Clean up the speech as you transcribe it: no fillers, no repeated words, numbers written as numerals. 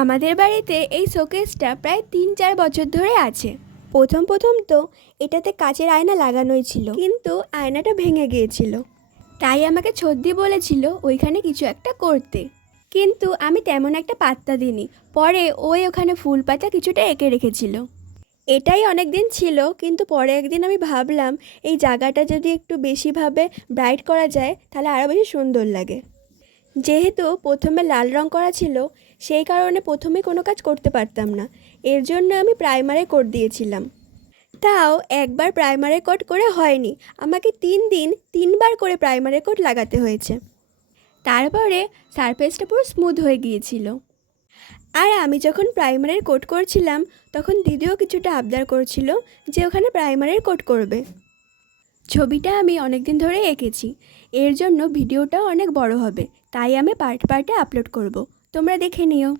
আমাদের বাড়িতে এই শোকেসটা প্রায় ৩-৪ বছর ধরে আছে। প্রথম তো এটাতে কাচের আয়না লাগানোই ছিল, কিন্তু আয়নাটা ভেঙে গিয়েছিল। তাই আমাকে ছদ্দি বলেছিল ওইখানে কিছু একটা করতে, কিন্তু আমি তেমন একটা পাত্তা দিইনি। পরে ওখানে ফুল পাতা কিছুটা এঁকে রেখেছিল। এটাই অনেক দিন ছিল, কিন্তু পরে একদিন আমি ভাবলাম এই জায়গাটা যদি একটু বেশিভাবে ব্রাইট করা যায় তাহলে আরও বেশি সুন্দর লাগে। যেহেতু প্রথমে লাল রং করা ছিল, সেই কারণে প্রথমে কোনো কাজ করতে পারতাম না। এর জন্য আমি প্রাইমারে কোট দিয়েছিলাম। তাও একবার প্রাইমারে কোট করে হয়নি, আমাকে 3 দিন 3বার করে প্রাইমারে কোট লাগাতে হয়েছে। তারপরে সারফেসটা পুরো স্মুথ হয়ে গিয়েছিল। আর আমি যখন প্রাইমারের কোট করছিলাম তখন দিদিও কিছুটা আবদার করছিল যে ওখানে প্রাইমারের কোট করবে। ছবিটা আমি অনেক দিন ধরে এঁকেছি, এর জন্য ভিডিওটাও অনেক বড় হবে, তাই আমি পার্টে আপলোড করব। তোমরা দেখে নিও।